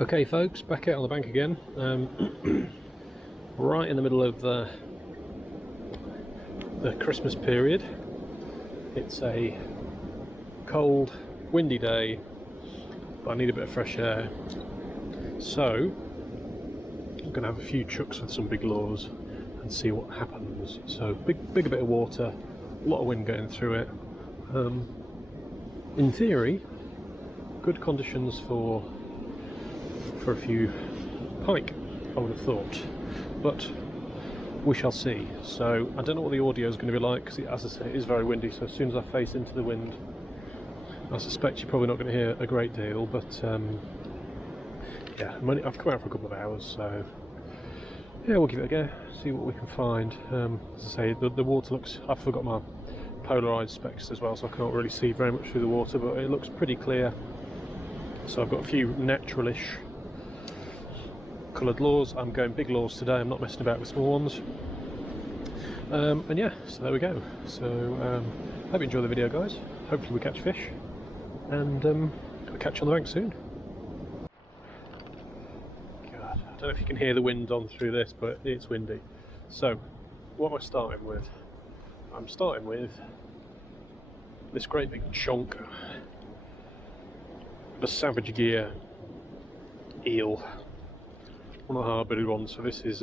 Okay folks, back out on the bank again, right in the middle of the Christmas period. It's a cold, windy day, but I need a bit of fresh air, so I'm going to have a few chucks with some big lures and see what happens. So big bit of water, a lot of wind going through it. In theory, good conditions for a few pike, I would have thought, but we shall see. So I don't know what the audio is going to be like, because as I say, it is very windy, so as soon as I face into the wind I suspect you're probably not going to hear a great deal, but yeah, I've come out for a couple of hours, so yeah, we'll give it a go, see what we can find. As I say, the water looks, I've forgot my polarised specs as well, so I can't really see very much through the water, but it looks pretty clear. So I've got a few naturalish coloured lures. I'm going big lures today, I'm not messing about with small ones. And yeah, so there we go. So hope you enjoy the video, guys. Hopefully we catch fish, and I'll catch you on the bank soon. God, I don't know if you can hear the wind on through this, but it's windy. So what am I starting with? I'm starting with this great big chunk of a Savage Gear eel, one of the hard-bedded ones. So this is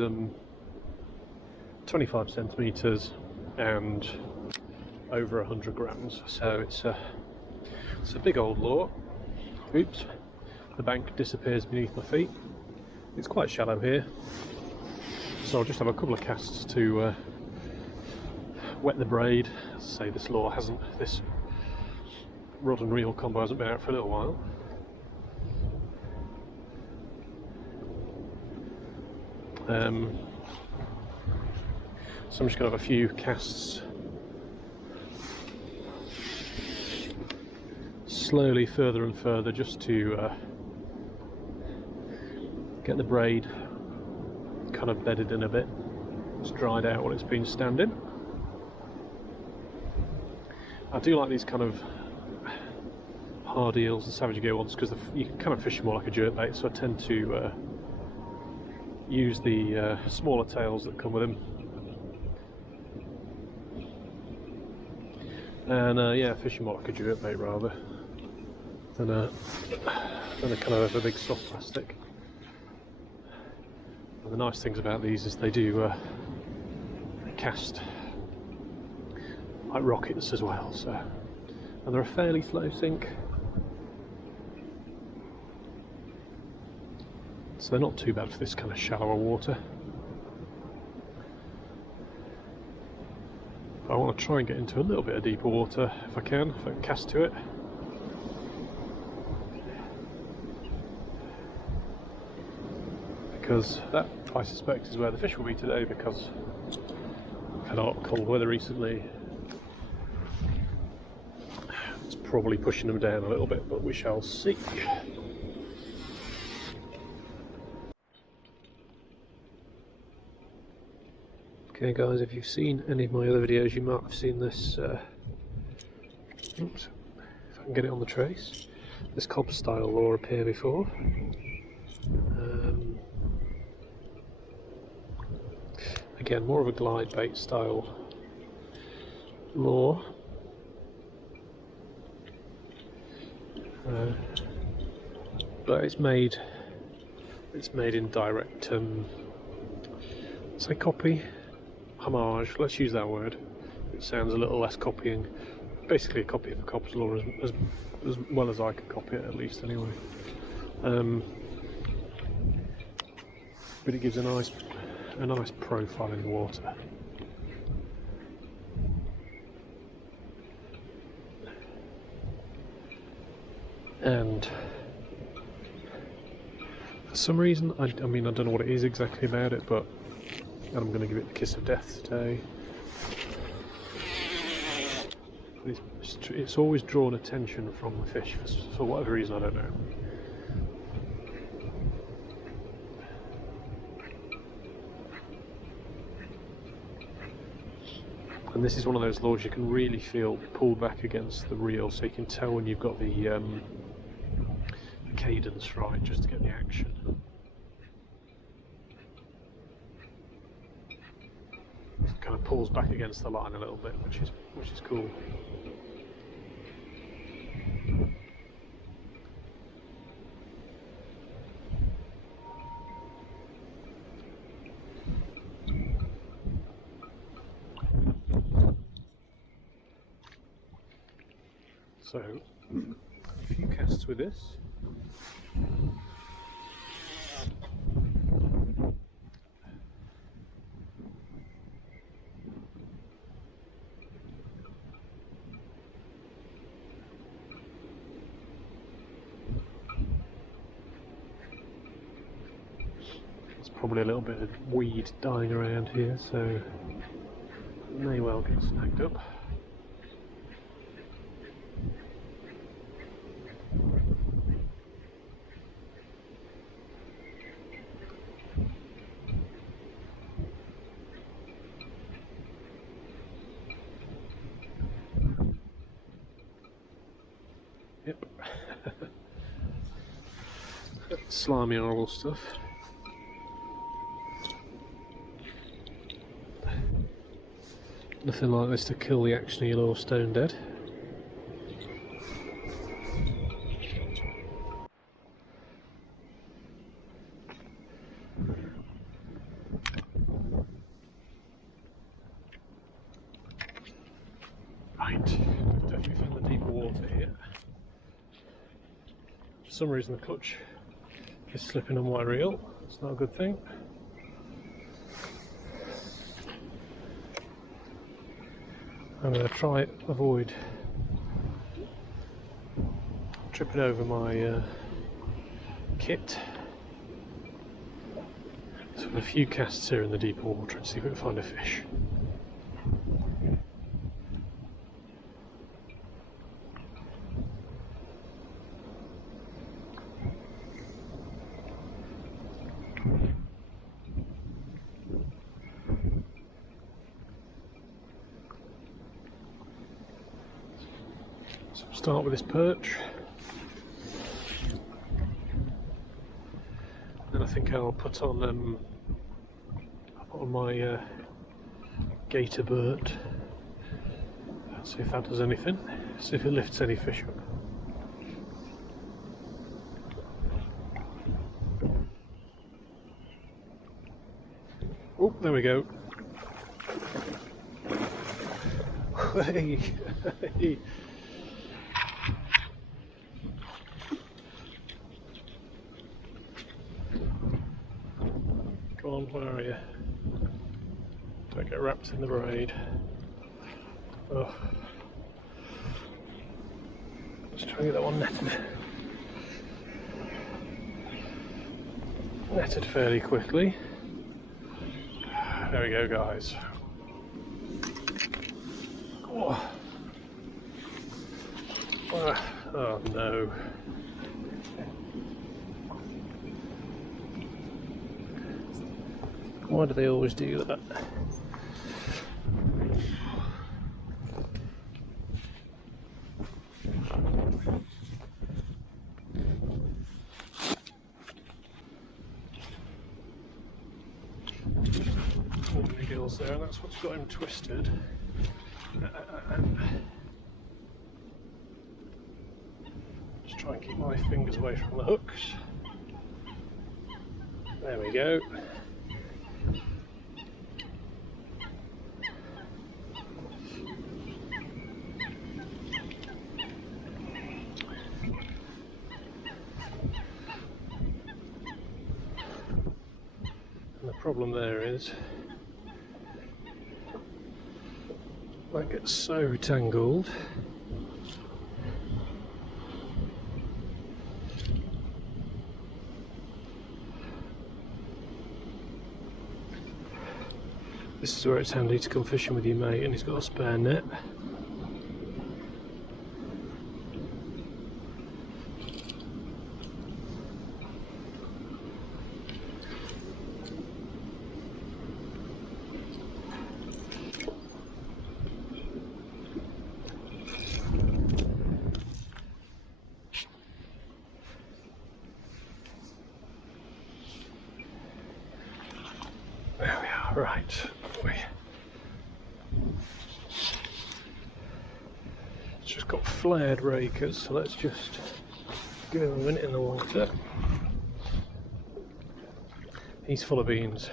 25 centimetres and over 100 grams. So it's a big old lure. Oops, the bank disappears beneath my feet. It's quite shallow here, so I'll just have a couple of casts to wet the braid. As I say, this lure hasn't, this rod and reel combo hasn't been out for a little while. So I'm just going to have a few casts slowly further and further, just to get the braid kind of bedded in a bit. It's dried out while it's been standing. I do like these kind of hard eels, the Savage Gear ones, because you can kind of fish them more like a jerkbait, so I tend to use the smaller tails that come with them. And yeah, fishing more like a jerkbait rather than a kind of a big soft plastic. And the nice things about these is they do cast like rockets as well, so, and they're a fairly slow sink, so they're not too bad for this kind of shallower water. But I want to try and get into a little bit of deeper water if I can cast to it. Because that, I suspect, is where the fish will be today, because I've had a lot of cold weather recently. It's probably pushing them down a little bit, but we shall see. Okay guys, if you've seen any of my other videos, you might have seen this, oops, if I can get it on the trace, this cob style lure appear before. Again, more of a glide bait style lure. But it's made in direct, say copy? Homage, let's use that word. It sounds a little less copying. Basically a copy of a cob's lure, as well as I can copy it, at least anyway. But it gives a nice profile in the water. And for some reason, I mean, I don't know what it is exactly about it, but I'm going to give it the kiss of death today. It's always drawn attention from the fish for whatever reason, I don't know. And this is one of those lures you can really feel pulled back against the reel, so you can tell when you've got the cadence right, just to get the action. It kind of pulls back against the line a little bit, which is cool. So, a few casts with this. There's probably a little bit of weed dying around here, so it may well get snagged up. Yep. Slimy horrible stuff. Nothing like this to kill the action of your lure stone dead. Right, definitely found the deeper water here. For some reason the clutch is slipping on my reel. It's not a good thing. I'm going to try avoid tripping over my kit. So a few casts here in the deeper water and see if we can find a fish. So we'll start with this perch. Then I think I'll put on my gator bird. See if that does anything. See if it lifts any fish up. Oh, there we go. Hey, hey. Come on, where are you? Don't get wrapped in the braid. Oh. Let's try and get that one netted. Netted fairly quickly. There we go, guys. Oh, oh no. Why do they always do that? Gills there, and that's what's got him twisted. Just try and keep my fingers away from the hooks. There we go. And the problem there is that gets so tangled. This is where it's handy to come fishing with your mate and he's got a spare net. Right, it's just got flared rakers, so let's just give him a minute in the water. He's full of beans.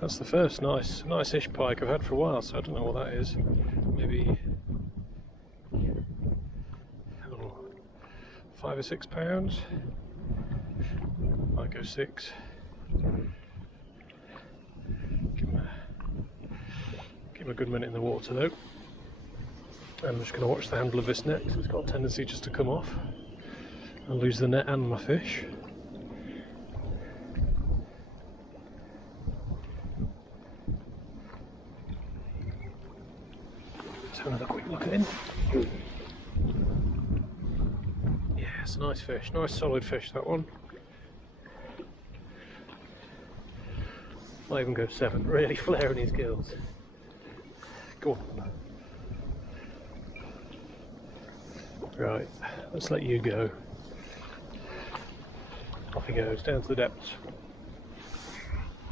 That's the first nice-ish pike I've had for a while, so I don't know what that is. Maybe 5 or 6 pounds. Might go 6. Give him a good minute in the water though. I'm just going to watch the handle of this net because it's got a tendency just to come off and lose the net and my fish. Let's have another quick look at him. Yeah, it's a nice fish, nice solid fish that one. Might even go 7, really flaring his gills. Go on. Right, let's let you go. Off he goes, down to the depths.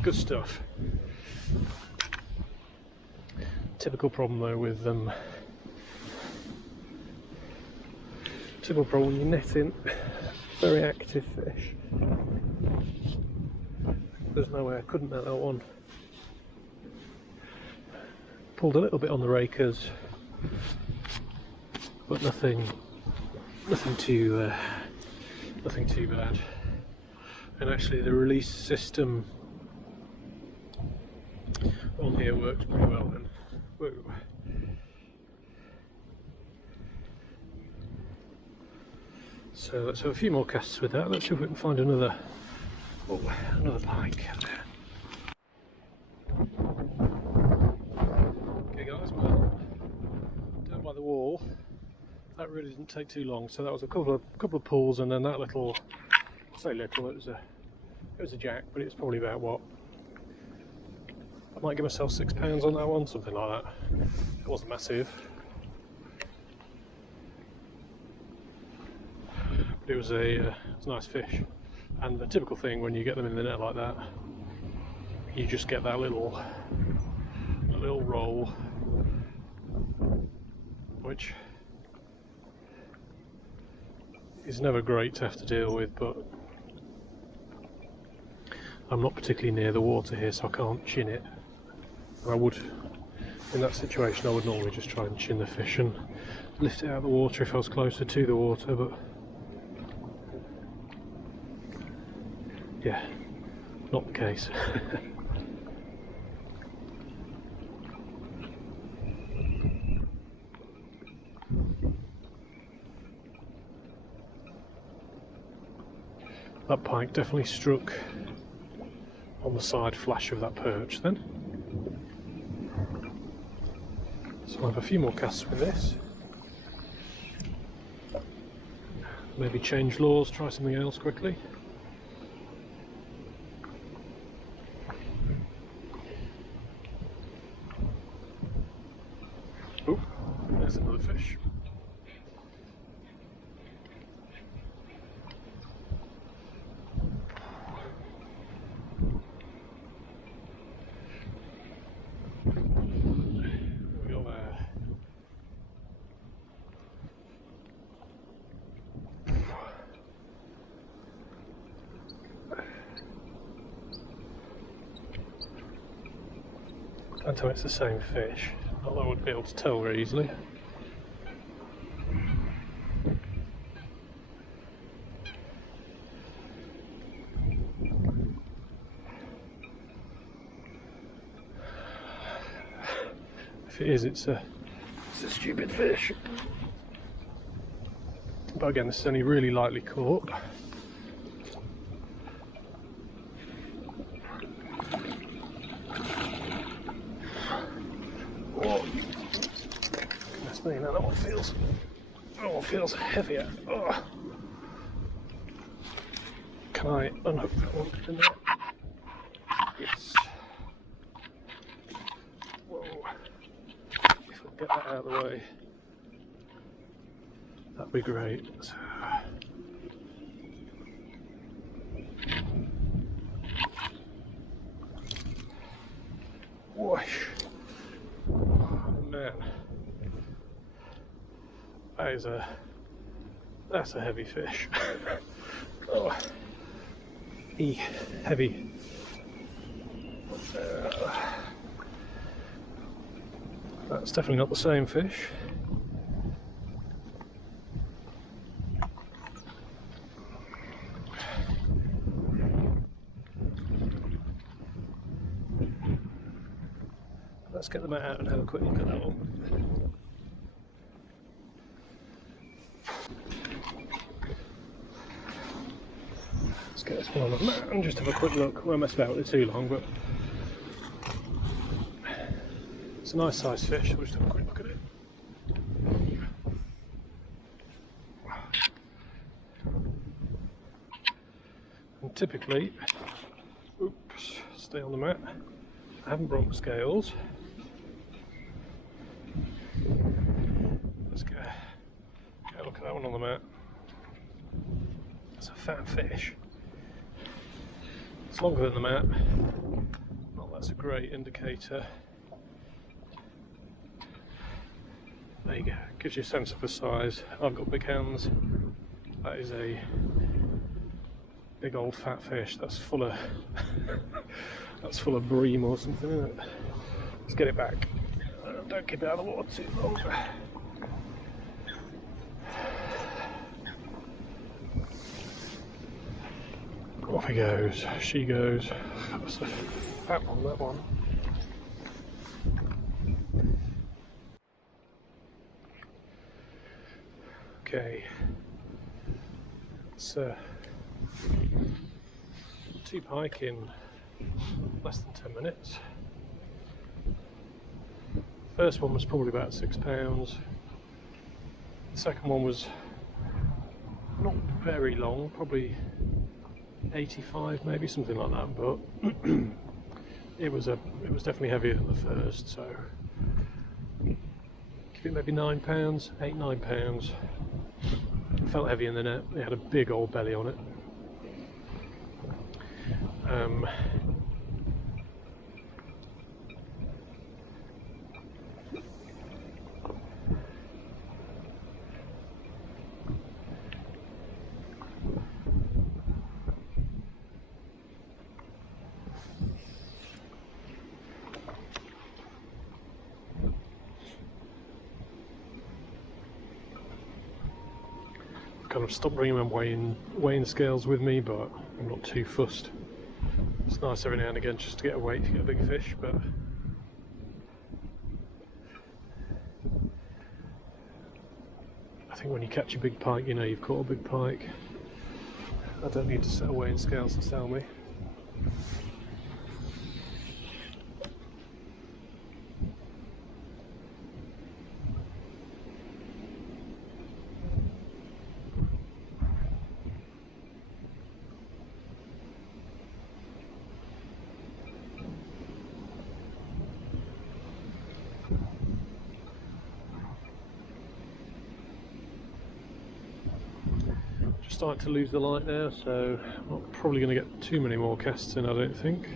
Good stuff. Typical problem though with them. Typical problem when you're netting very active fish. There's no way I couldn't net that one. Pulled a little bit on the rakers, but nothing too bad. And actually, the release system on here works pretty well. And whoa. So let's have a few more casts with that. Let's see if we can find another pike. Okay guys, well, down by the wall, that really didn't take too long. So that was a couple of pulls, and then that little, I say little, it was a jack, but it was probably about what? I might give myself 6 pounds on that one, something like that. It wasn't massive. But it was a nice fish. And the typical thing when you get them in the net like that, you just get that little roll, which is never great to have to deal with, but I'm not particularly near the water here, so I can't chin it. And I would, in that situation, I would normally just try and chin the fish and lift it out of the water if I was closer to the water, but yeah, not the case. That pike definitely struck on the side flash of that perch then. So I'll have a few more casts with this. Maybe change lures, try something else quickly. Oh, there's another fish. Until it's the same fish, although I would be able to tell very easily. If it is, it's a stupid fish. But again, this is only really lightly caught. That one feels heavier. Oh. Can I unhook that one in there? Yes. Whoa. If I get that out of the way. That'd be great. So, whoosh. Oh, man. That's a heavy fish. Oh, heavy. That's definitely not the same fish. Let's get them out and have a quick look at that one. Let's get this one on the mat and just have a quick look. We won't mess about with it too long, but it's a nice sized fish. We'll just have a quick look at it. And typically, oops, stay on the mat. I haven't brought scales. Let's get a look at that one on the mat. It's a fat fish. It's longer than the mat. Well, that's a great indicator. There you go. Gives you a sense of the size. I've got big hands. That is a big old fat fish. That's full of that's full of bream or something, isn't it? Let's get it back. Don't keep it out of the water too long. Off he goes, she goes. That's a fat one, that one. Okay. It's 2 pike in less than 10 minutes. First one was probably about £6. The second one was not very long, probably 85, maybe something like that. But it was definitely heavier than the first. So give it maybe £9, £8-9. It felt heavy in the net. It had a big old belly on it. Kind of stopped bringing them weighing scales with me, but I'm not too fussed. It's nice every now and again just to get a weight to get a big fish, but I think when you catch a big pike, you know you've caught a big pike. I don't need to set a weighing scales to tell me. Starting to lose the light now, so I'm not probably going to get too many more casts in, I don't think.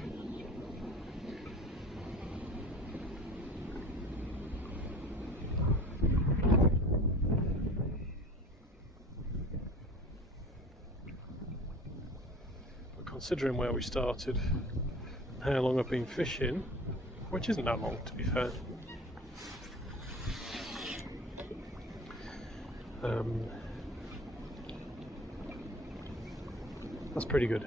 But considering where we started and how long I've been fishing, which isn't that long to be fair, that's pretty good.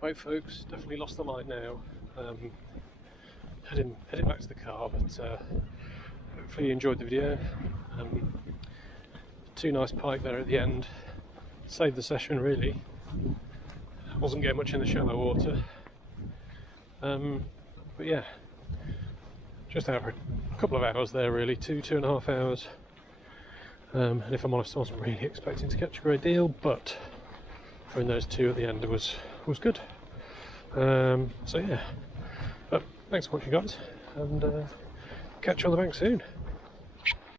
Right folks, definitely lost the light now. Heading back to the car, but hopefully you enjoyed the video. 2 nice pike there at the end. Saved the session really. Wasn't getting much in the shallow water. But yeah, just out for a couple of hours there really, 2.5 hours. And if I'm honest, I wasn't really expecting to catch a great deal, but throwing those two at the end was good. So yeah, but thanks for watching, guys, and catch you on the bank soon.